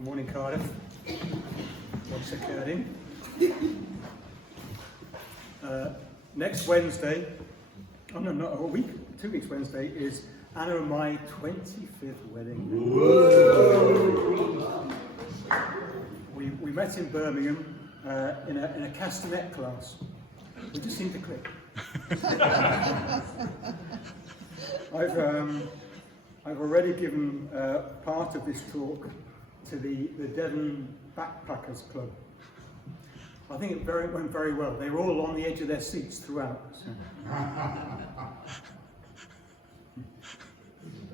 Good morning, Cardiff. What's occurring? Next Wednesday, not a week, 2 weeks Wednesday, is Anna and my 25th wedding. We met in Birmingham in a castanet class. We just seemed to click. I've already given part of this talk to the Devon Backpackers Club. I think it went very well. They were all on the edge of their seats throughout.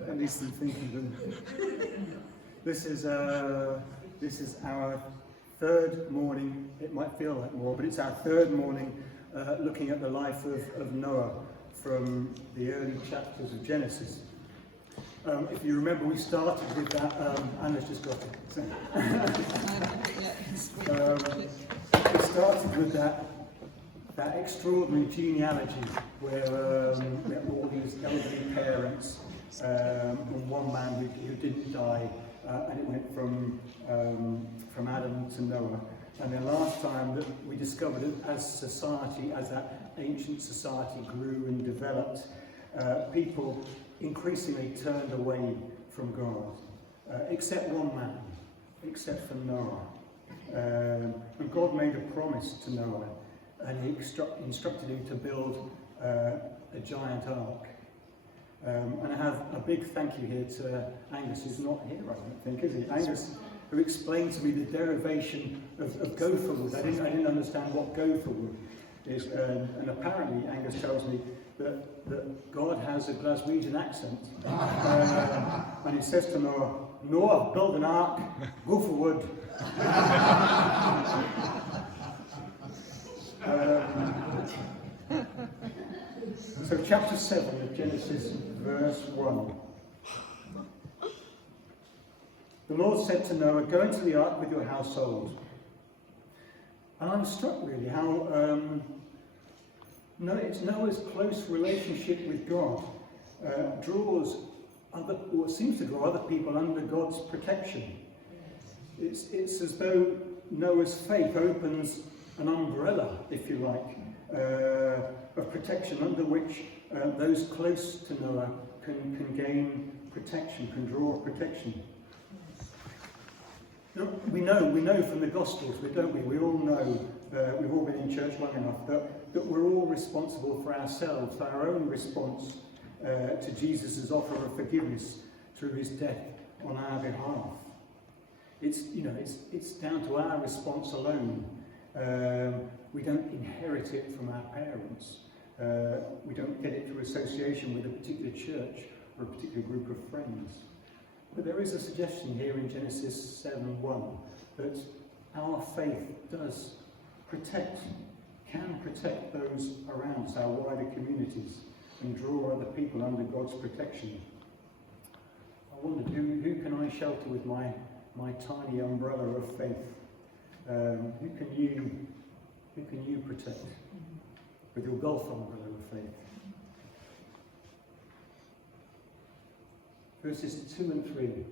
At least I'm thinking this is our third morning. It might feel like more, but it's our third morning looking at the life of Noah from the early chapters of Genesis. If you remember, we started with that. Anna's just got it. We started with that extraordinary genealogy where we had all these elderly parents and one man who didn't die, and it went from Adam to Noah. And then last time that we discovered it as society, as that ancient society grew and developed, people increasingly turned away from God, except one man, except for Noah. And God made a promise to Noah, and he instructed him to build a giant ark. And I have a big thank you here to Angus, who's not here, I don't think, is he? Angus, who explained to me the derivation of gopher wood. I didn't understand what gopher wood is, and apparently Angus tells me that God has a Glaswegian accent, and he says to Noah, "Noah, build an ark, gopher wood." So chapter 7 of Genesis, verse 1. The Lord said to Noah, "Go into the ark with your household." And I'm struck really how it's Noah's close relationship with God draws seems to draw other people under God's protection. It's as though Noah's faith opens an umbrella, if you like, of protection under which those close to Noah can gain protection, can draw protection. We know from the Gospels, don't we? We all know, we've all been in church long enough, that we're all responsible for ourselves, for our own response to Jesus' offer of forgiveness through his death on our behalf. It's down to our response alone. We don't inherit it from our parents. We don't get it through association with a particular church or a particular group of friends. But there is a suggestion here in Genesis 7:1 that our faith can protect those around us, our wider communities, and draw other people under God's protection. I wondered, who can I shelter with my tiny umbrella of faith? Who can you protect with your golf umbrella of faith? Verses 2 and 3.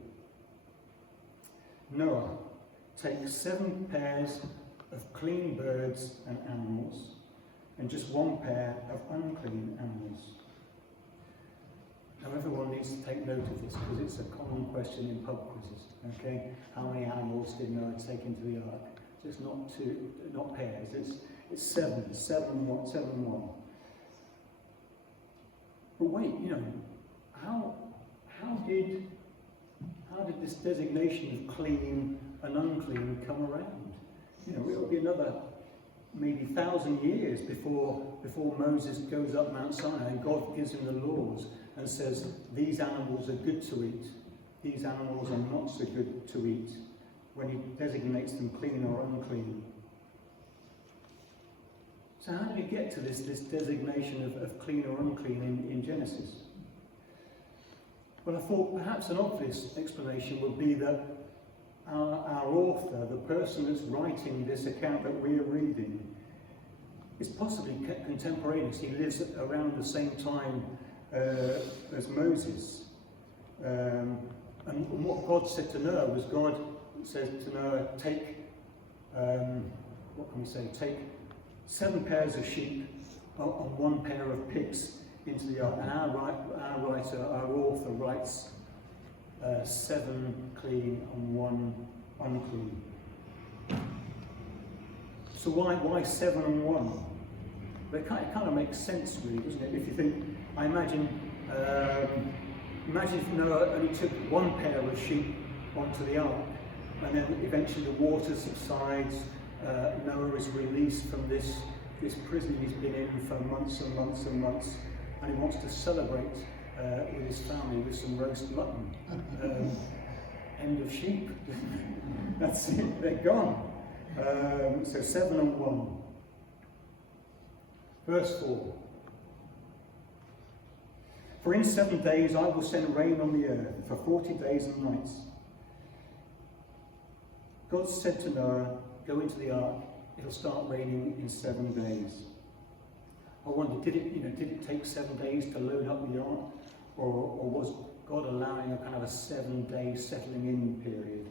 Noah takes 7 pairs of clean birds and animals, and just 1 pair of unclean animals. Now everyone needs to take note of this, because it's a common question in pub quizzes. Okay, how many animals did Noah take into the ark? So it's not 2, not pairs. It's 7 and 1. But wait, how did this designation of clean and unclean come around? It'll be another maybe 1,000 years before Moses goes up Mount Sinai and God gives him the laws and says, these animals are good to eat, these animals are not so good to eat, when he designates them clean or unclean. So how did we get to this designation of clean or unclean in Genesis? Well, I thought perhaps an obvious explanation would be that our author, the person that's writing this account that we are reading, is possibly contemporaneous. He lives around the same time as Moses. And what God said to Noah was God says to Noah, take, what can we say, take 7 pairs of sheep and 1 pair of pigs into the ark. And our author writes 7 clean and 1 unclean. So why 7 and 1? But it kind of makes sense, really, doesn't it? If you think, I imagine if Noah only took 1 pair of sheep onto the ark, and then eventually the water subsides, Noah is released from this prison he's been in for months and months and months, and he wants to celebrate with his family with some roast mutton. End of sheep. That's it, they're gone. So 7 and 1. Verse 4. For in 7 days I will send rain on the earth for 40 days and nights. God said to Noah, go into the ark, it'll start raining in 7 days. I wonder, did it take 7 days to load up the ark? Or was God allowing a kind of a 7-day settling in period?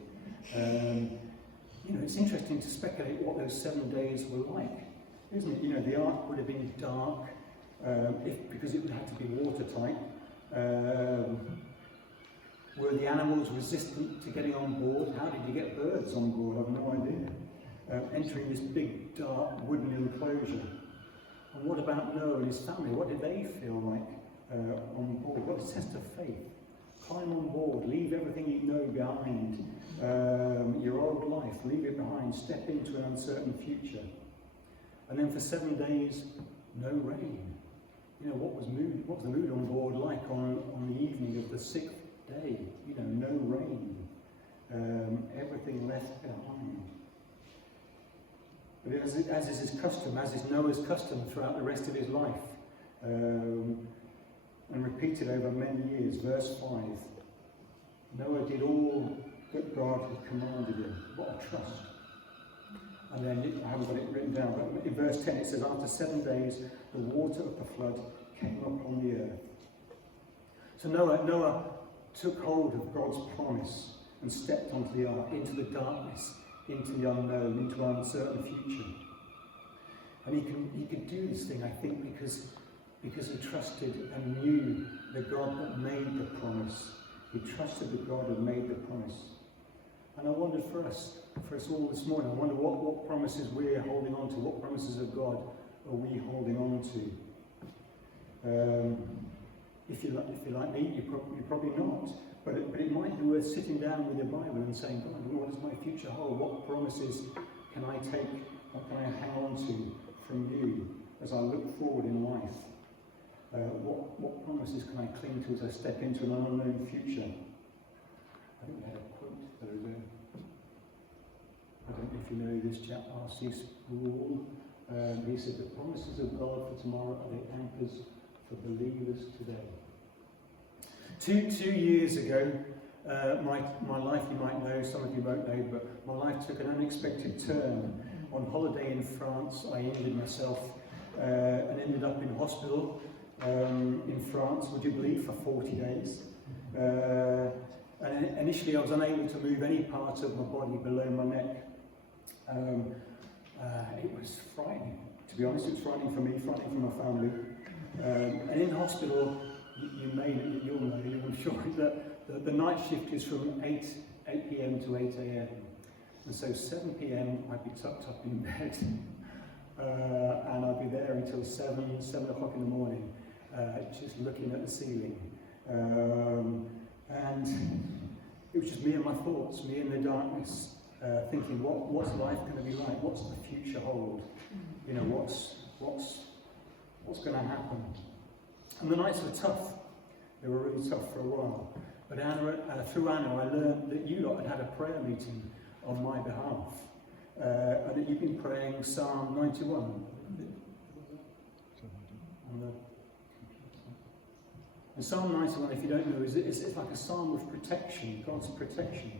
It's interesting to speculate what those 7 days were like, isn't it? The ark would have been dark, because it would have to be watertight. Were the animals resistant to getting on board? How did you get birds on board? I have no idea. Entering this big, dark, wooden enclosure. And what about Noah and his family? What did they feel like on board? What a test of faith. Climb on board, leave everything you know behind, your old life, leave it behind, step into an uncertain future. And then for 7 days, no rain. What was the mood on board like on the evening of the 6th day? No rain. Everything left behind. But as is his custom, as is Noah's custom throughout the rest of his life, and repeated over many years, verse 5, Noah did all that God had commanded him. What a trust. And then, I haven't got it written down, but in verse 10 it says, after 7 days, the water of the flood came upon the earth. So Noah took hold of God's promise and stepped onto the ark, into the darkness, into the unknown, into an uncertain future. And he could do this thing, I think, because he trusted and knew the God that made the promise. He trusted the God that made the promise. And I wondered for us all this morning, I wonder what promises we're holding on to, what promises of God are we holding on to? If you're like me, you're probably not. But it might be worth sitting down with your Bible and saying, God, what does my future hold? What promises can I take, what can I hang on to from you as I look forward in life? What promises can I cling to as I step into an unknown future? I think we had a quote the other day. I don't know if you know this chap, R.C. Sproul. He said, the promises of God for tomorrow are the anchors for believers today. Two years ago, my life, you might know, some of you won't know, but my life took an unexpected turn. On holiday in France, I injured myself and ended up in hospital in France, would you believe, for 40 days. And initially I was unable to move any part of my body below my neck. It was frightening, to be honest. It was frightening for me, frightening for my family. And in hospital, you'll know, I'm sure, that the night shift is from 8 p.m. to 8 a.m. And so 7 p.m. I'd be tucked up in bed, and I'd be there until 7 o'clock in the morning, just looking at the ceiling. And it was just me and my thoughts, me in the darkness, thinking, what's life going to be like? What's the future hold? What's going to happen? And the nights were tough. They were really tough for a while. But through Anna, I learned that you lot had a prayer meeting on my behalf, and that you've been praying Psalm 91. And Psalm 91, if you don't know, it's like a psalm of protection, God's protection.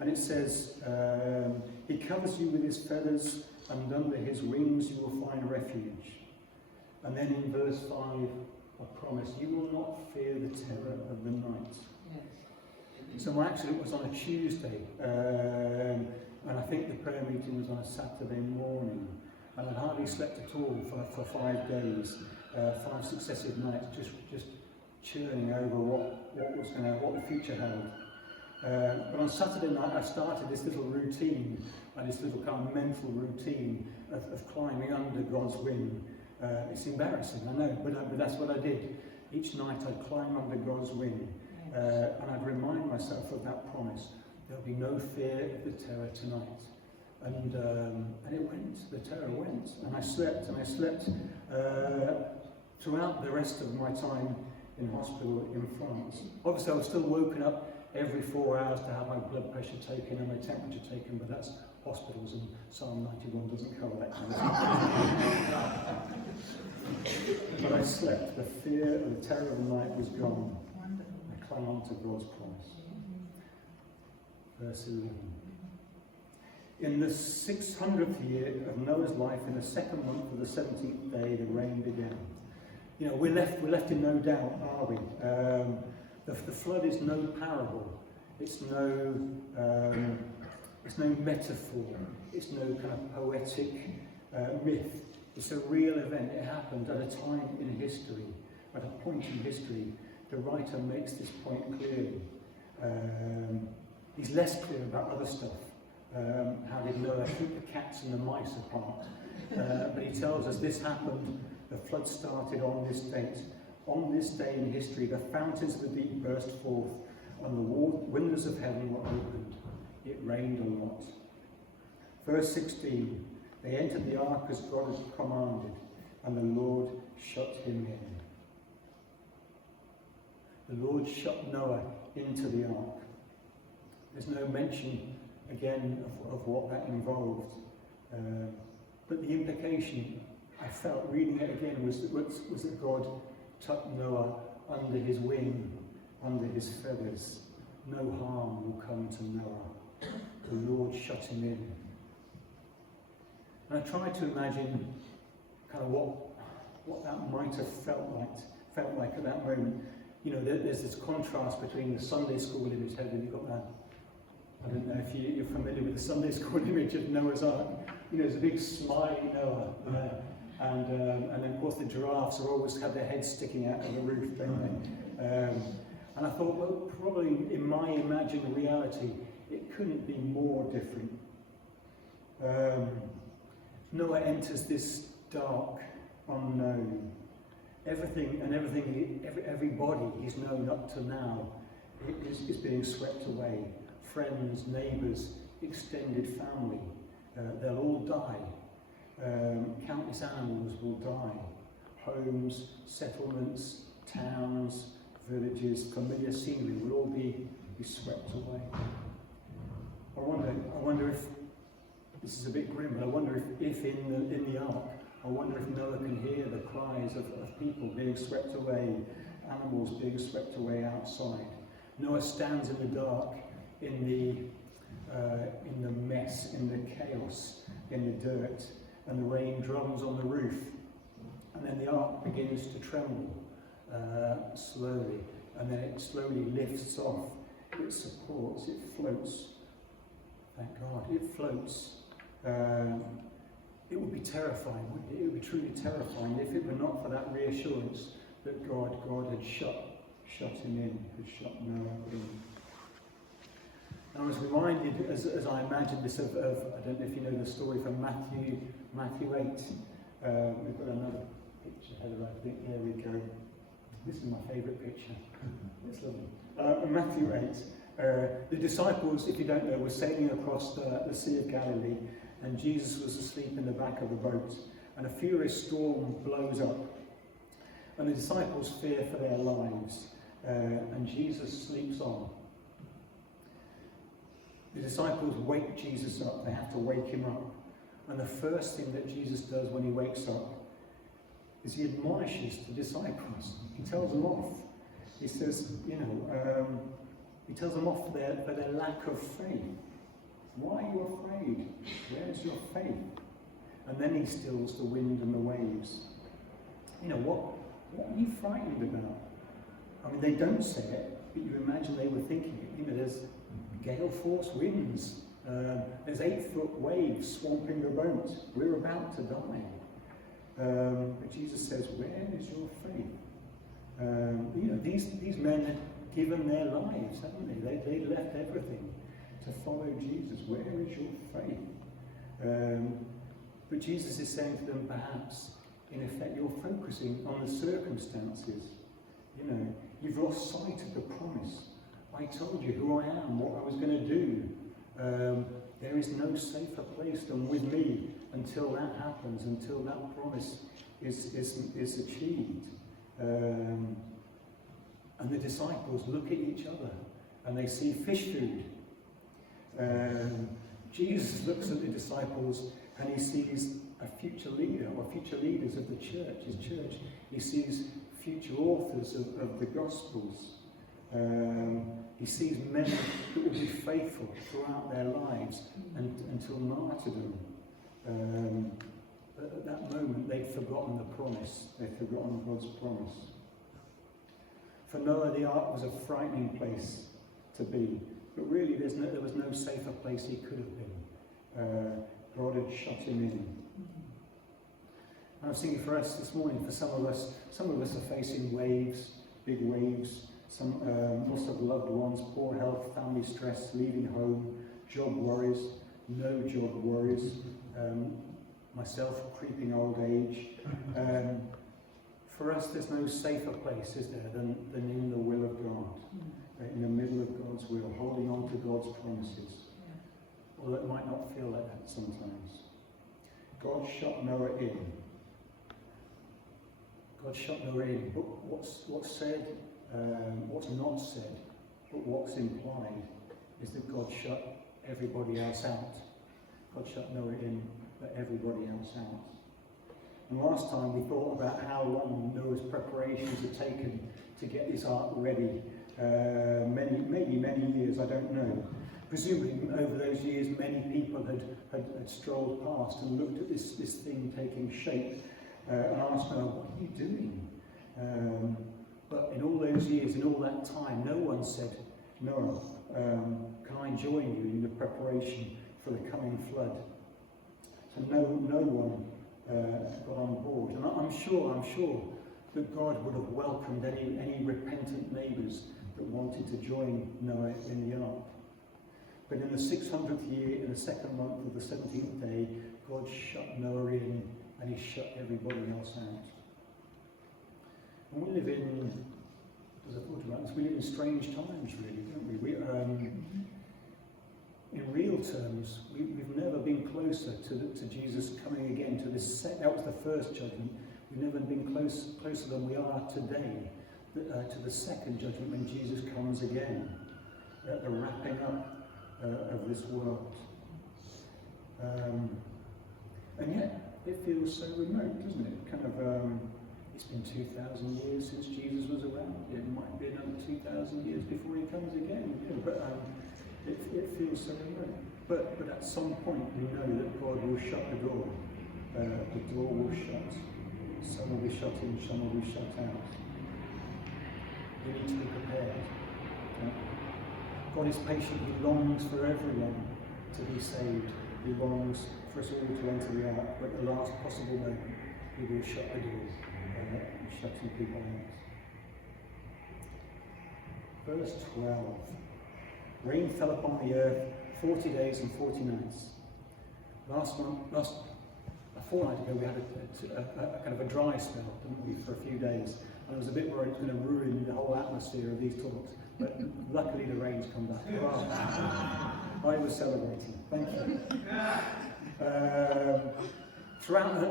And it says, he covers you with his feathers, and under his wings you will find refuge. And then in verse 5, a promise, you will not fear the terror of the night. Yes. So my accident was on a Tuesday, and I think the prayer meeting was on a Saturday morning, and I'd hardly slept at all for 5 days, 5 successive nights, just churning over what the future held. But on Saturday night I started this little routine, this little kind of mental routine of climbing under God's wing. It's embarrassing, I know, but that's what I did. Each night I'd climb under God's wing, and I'd remind myself of that promise. There'll be no fear of the terror tonight. And it went, the terror went, and I slept throughout the rest of my time in hospital in France. Obviously I was still woken up every 4 hours to have my blood pressure taken and my temperature taken, but that's hospitals, and Psalm 91 doesn't cover that kind of thing. But I slept. The fear and the terror of the night was gone. I clung on to God's promise. Verse 11. In the 600th year of Noah's life, in the 2nd month of the 17th day, the rain began. You know, we're left in no doubt, are we? The flood is no parable. It's no metaphor. It's no kind of poetic myth. It's a real event. It happened at a time in history, at a point in history. The writer makes this point clearly. He's less clear about other stuff. How did Noah keep the cats and the mice apart? But he tells us this happened. The flood started on this date. On this day in history, the fountains of the deep burst forth, and the windows of heaven were opened. It rained a lot. Verse 16, they entered the ark as God had commanded, and the Lord shut him in. The Lord shut Noah into the ark. There's no mention, again, of what that involved. But the implication, I felt reading it again, was that God tucked Noah under his wing, under his feathers. No harm will come to Noah. The Lord shut him in. And I tried to imagine kind of what that might have felt like at that moment. You know, there's this contrast between the Sunday school image, Heather, you've got that. I don't know if you're familiar with the Sunday school image of Noah's Ark. You know, there's a big smiley Noah. And then, of course, the giraffes always have their heads sticking out of the roof, don't they? And I thought, well, probably in my imagined reality, it couldn't be more different. Noah enters this dark unknown. Everybody he's known up to now is being swept away. Friends, neighbours, extended family, they'll all die. Countless animals will die. Homes, settlements, towns, villages, familiar scenery will all be swept away. I wonder if, this is a bit grim, but I wonder if in the ark, I wonder if Noah can hear the cries of people being swept away, animals being swept away outside. Noah stands in the dark, in the mess, in the chaos, in the dirt, and the rain drums on the roof. And then the ark begins to tremble slowly, and then it slowly lifts off. It supports, it floats. Thank God, it floats. It would be terrifying, wouldn't it? It would be truly terrifying if it were not for that reassurance that God had shut him in, had shut Noah in. And I was reminded, as I imagined this, of I don't know if you know the story from Matthew 8. We've got another picture, Heather, I think. There we go. This is my favourite picture. It's lovely. Matthew 8. The disciples, if you don't know, were sailing across the Sea of Galilee, and Jesus was asleep in the back of the boat, and a furious storm blows up, and the disciples fear for their lives, and Jesus sleeps on. The disciples wake Jesus up. They have to wake him up. And the first thing that Jesus does when he wakes up is he admonishes the disciples. He tells them off. He says, he tells them off for their lack of faith. Why are you afraid? Where's your faith? And then he stills the wind and the waves. You know, what are you frightened about? I mean, they don't say it. But you imagine they were thinking, there's gale force winds, there's 8-foot waves swamping the boat, we're about to die. But Jesus says, where is your faith? These men had given their lives, haven't they? They left everything to follow Jesus. Where is your faith? But Jesus is saying to them, perhaps, in effect, you're focusing on the circumstances. You've lost sight of the promise. I told you who I am, what I was going to do. There is no safer place than with me until that happens, until that promise is achieved. And the disciples look at each other and they see fish food. Jesus looks at the disciples and he sees a future leader or future leaders of the church, his church. He sees future authors of the Gospels. He sees men that will be faithful throughout their lives until martyrdom. At that moment, they'd forgotten the promise. They'd forgotten God's promise. For Noah, the ark was a frightening place to be. But really, there was no safer place he could have been. God had shut him in. I was thinking for us this morning, for some of us are facing waves, big waves, some loss of loved ones, poor health, family stress, leaving home, job worries, no job worries, myself, creeping old age. For us, there's no safer place, is there, than in the will of God, in the middle of God's will, holding on to God's promises. Although it might not feel like that sometimes. God shut Noah in. God shut Noah in. But what's said, what's not said, but what's implied is that God shut everybody else out. God shut Noah in, but everybody else out. And last time we thought about how long Noah's preparations had taken to get this ark ready. Many years, I don't know. Presumably over those years many people had strolled past and looked at this thing taking shape and asked Noah, what are you doing? But in all those years, in all that time, no one said, Noah, can I join you in the preparation for the coming flood? So no one got on board. And I'm sure that God would have welcomed any repentant neighbours that wanted to join Noah in the ark. But in the 600th year, in the second month of the 17th day, God shut Noah in and he shut everybody else out. And we live in, as I thought about this, we live in strange times really, don't we? In real terms, we've never been closer to Jesus coming again, to this that was the first judgment. We've never been closer than we are today to the second judgment when Jesus comes again, the wrapping up of this world. And yet, it feels so remote, doesn't it? Kind of, it's been 2,000 years since Jesus was around. It might be another 2,000 years before he comes again. But it feels so remote. But at some point, we know that God will shut the door. The door will shut. Some will be shut in, some will be shut out. We need to be prepared. God is patient. He longs for everyone to be saved. He longs for us all to enter the ark, but at the last possible moment, he will shut the doors and shut some people out. Verse 12. Rain fell upon the earth 40 days and 40 nights. A fortnight ago, we had a kind of a dry spell, didn't we, for a few days. And I was a bit worried it was going to ruin the whole atmosphere of these talks. But luckily the rain's come back. Wow. I was celebrating. Thank you. Throughout the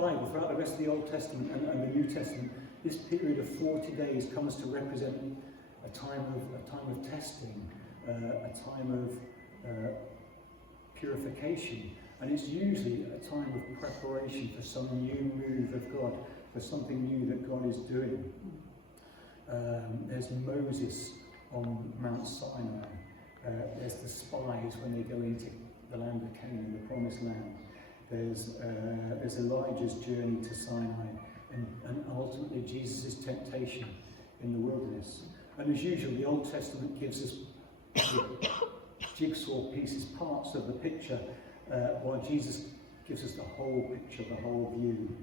Bible, throughout the rest of the Old Testament and the New Testament, this period of 40 days comes to represent a time of testing, a time of purification, and it's usually a time of preparation for some new move of God, for something new that God is doing. There's Moses on Mount Sinai. There's the spies when they go into the land of Canaan, the promised land. There's Elijah's journey to Sinai, and ultimately Jesus' temptation in the wilderness. And as usual, the Old Testament gives us the jigsaw pieces, parts of the picture, while Jesus gives us the whole picture, the whole view.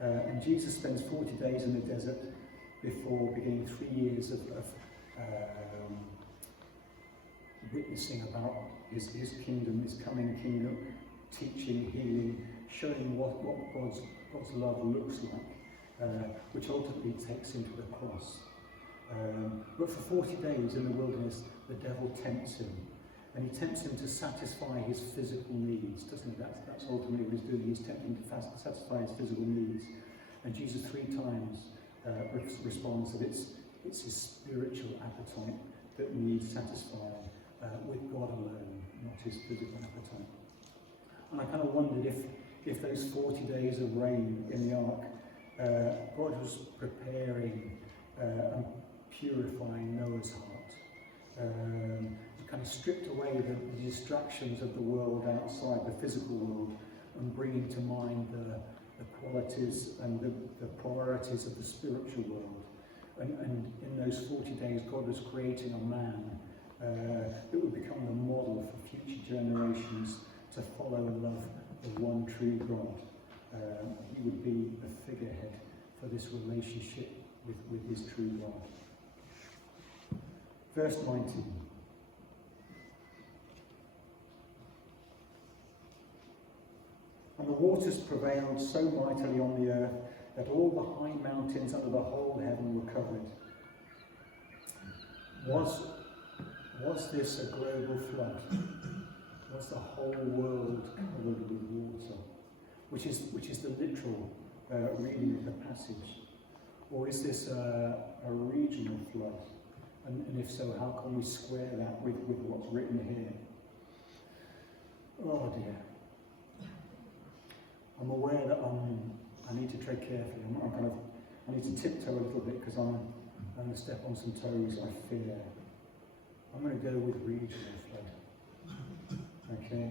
And Jesus spends 40 days in the desert before beginning 3 years of witnessing about his kingdom, his coming kingdom, teaching, healing, showing what God's love looks like, which ultimately takes him to the cross. But for 40 days in the wilderness, the devil tempts him. And he tempts him to satisfy his physical needs, doesn't he? That's ultimately what he's doing. He's tempting to satisfy his physical needs. And Jesus 3 times responds that it's his spiritual appetite that needs satisfying with God alone, not his physical appetite. And I kind of wondered if those 40 days of rain in the ark, God was preparing and purifying Noah's heart. Kind of stripped away the distractions of the world outside, the physical world, and bringing to mind the qualities and the priorities of the spiritual world. And in those 40 days, God was creating a man that would become the model for future generations to follow and love the one true God. He would be the figurehead for this relationship with his true God. Verse 19. And the waters prevailed so mightily on the earth that all the high mountains under the whole heaven were covered. Was this a global flood? Was the whole world covered with water? Which is the literal reading of the passage. Or is this a regional flood? And if so, how can we square that with what's written here? Oh dear. I'm aware that I need to tread carefully. I need to tiptoe a little bit because I'm going to step on some toes, I fear. I'm going to go with regional flood. Okay.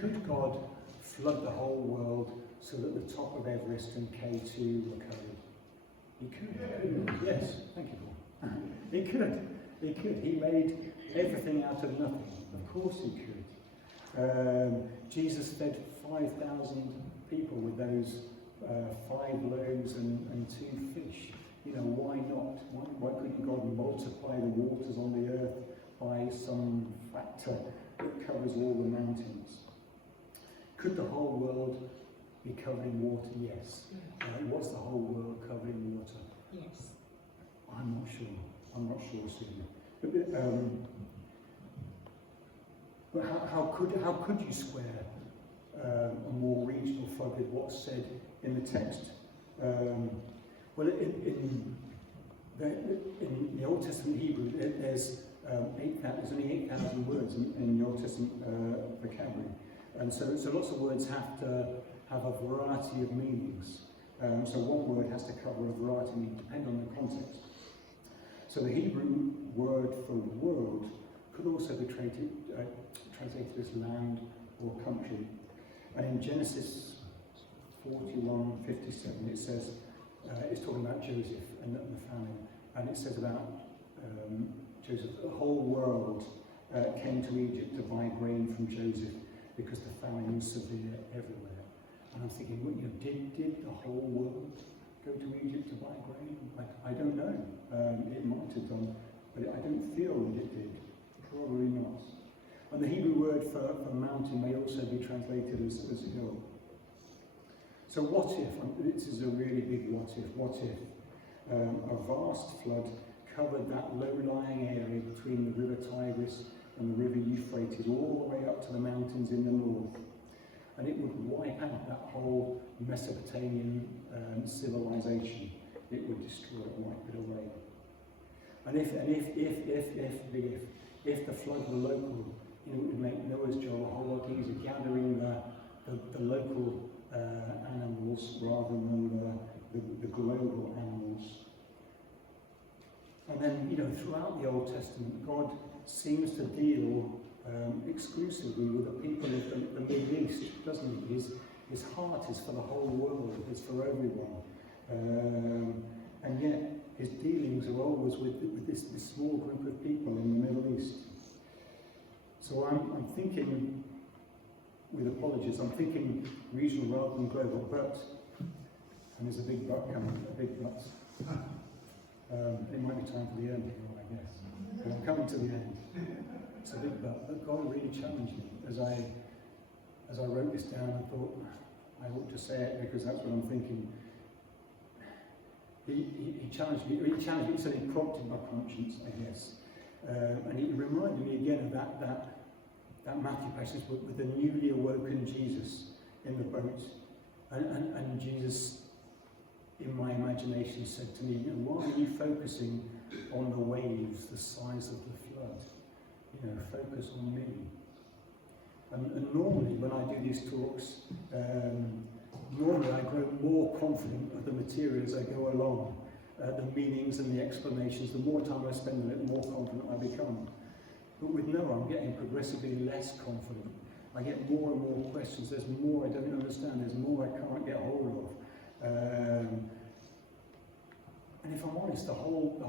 Could God flood the whole world so that the top of Everest and K2 were covered? He could. Yes. Thank you, Paul. He could. He made everything out of nothing. Of course he could. Jesus fed 5,000 people with those 5 loaves and 2 fish. Why not? Why couldn't God multiply the waters on the earth by some factor that covers all the mountains? Could the whole world be covered in water? Yes. Was the whole world covered in water? Yes. I'm not sure, Susan. But how could you square a more regional flood with what's said in the text? Well, in the Old Testament Hebrew, there's only 8,000 words in the Old Testament vocabulary, and so lots of words have to have a variety of meanings. So one word has to cover a variety of meanings, depending on the context. So the Hebrew word for world could also be translated as land or country. And in Genesis 41:57, it says, it's talking about Joseph and the famine, and it says about Joseph, the whole world came to Egypt to buy grain from Joseph because the famine was severe everywhere. And I'm thinking, did the whole world go to Egypt to buy grain? I don't know. It might have done, but I don't feel that it did. Probably not. And the Hebrew word for mountain may also be translated as hill. So what if, and this is a really big what if a vast flood covered that low-lying area between the river Tigris and the river Euphrates, all the way up to the mountains in the north. And it would wipe out that whole Mesopotamian civilization. It would destroy it, wipe it away. And if the flood were local, it would make Noah's job a whole lot easier, gathering the local animals rather than the global animals. And then, throughout the Old Testament, God seems to deal exclusively with the people of the Middle East, doesn't he? His heart is for the whole world, it's for everyone. and yet his dealings are always with this small group of people in the Middle East. So I'm thinking, with apologies, I'm thinking regional rather than global, but, and there's a big but coming, a big but. It might be time for the end, I guess. But I'm coming to the end. It's a big but God really challenged me. As I wrote this down, I thought I ought to say it because that's what I'm thinking. He challenged me, he said he prompted my conscience, I guess. And it reminded me again of that Matthew passage with the newly awoken Jesus in the boat. And Jesus, in my imagination, said to me, why are you focusing on the waves, the size of the flood? Focus on me. And normally when I do these talks, normally I grow more confident of the material as I go along. The meanings and the explanations, the more time I spend on it, the more confident I become. But with Noah, I'm getting progressively less confident. I get more and more questions. There's more I don't understand. There's more I can't get hold of. And if I'm honest, the whole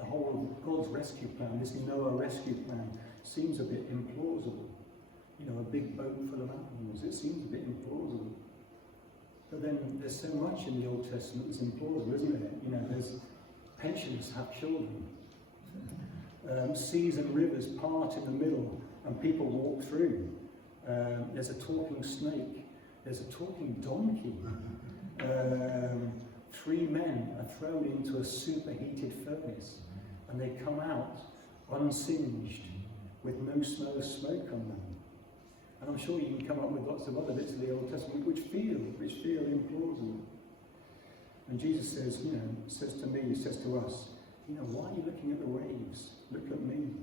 of God's rescue plan, this Noah rescue plan, seems a bit implausible. A big boat full of animals. It seems a bit implausible. But then there's so much in the Old Testament that's implausible, isn't it? There's pensioners have children. Seas and rivers part in the middle and people walk through. There's a talking snake. There's a talking donkey. 3 men are thrown into a superheated furnace and they come out unsinged with no smell of smoke on them. And I'm sure you can come up with lots of other bits of the Old Testament which feel implausible. And Jesus says, says to me, says to us, why are you looking at the waves? Look at me.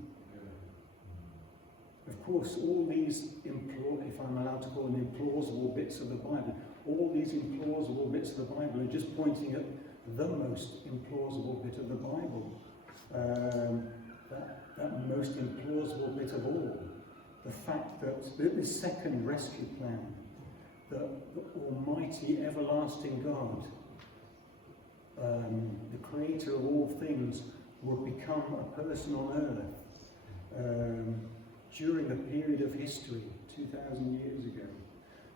Of course, all these, if I'm allowed to call them implausible bits of the Bible, all these implausible bits of the Bible are just pointing at the most implausible bit of the Bible. That most implausible bit of all. The fact that this second rescue plan, that the almighty, everlasting God, the creator of all things, would become a person on earth during a period of history, 2,000 years ago.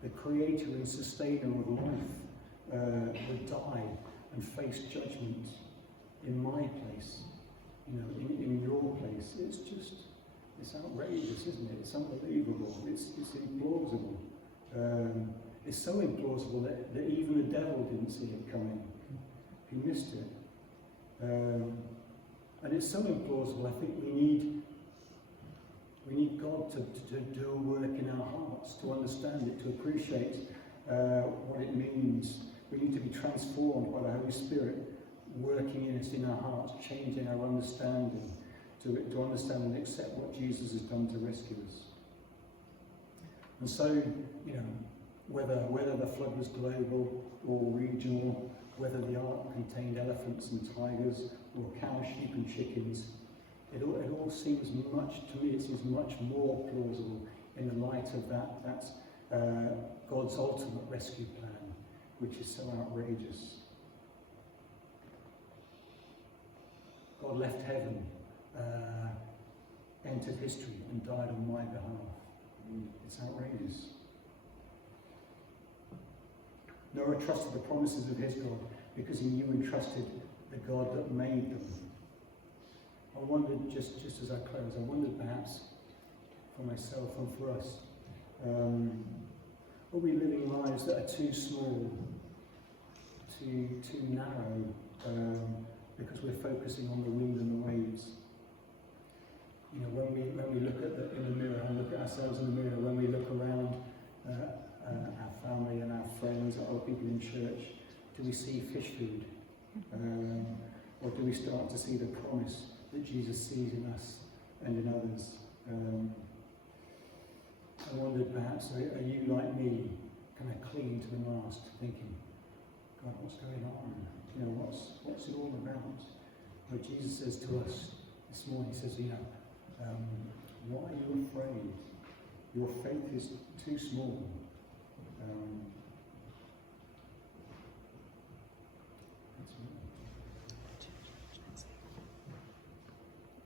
The creator and sustainer of life would die and face judgment in my place, in your place. It's outrageous, isn't it? It's unbelievable. It's implausible. It's so implausible that even the devil didn't see it coming. He missed it. And it's so implausible, I think we need God to do a work in our hearts, to understand it, to appreciate what it means. We need to be transformed by the Holy Spirit working in us, in our hearts, changing our understanding, to understand and accept what Jesus has done to rescue us. And so, whether the flood was global or regional, whether the ark contained elephants and tigers or cows, sheep and chickens, it all seems it seems much more plausible in the light of that's God's ultimate rescue plan, which is so outrageous. God left heaven, entered history and died on my behalf. It's outrageous. Noah trusted the promises of his God because he knew and trusted the God that made them. I wondered, just as I close, I wondered perhaps for myself and for us, are we living lives that are too small, too narrow, because we're focusing on the wind and the waves? When we look in the mirror and look at ourselves in the mirror, when we look around our family and our friends, other people in church, do we see fish food? Or do we start to see the promise that Jesus sees in us and in others? I wondered perhaps, are you like me, kind of clinging to the mast, thinking, God, what's going on? What's it all about? But Jesus says to us this morning, he says, why are you afraid? Your faith is too small.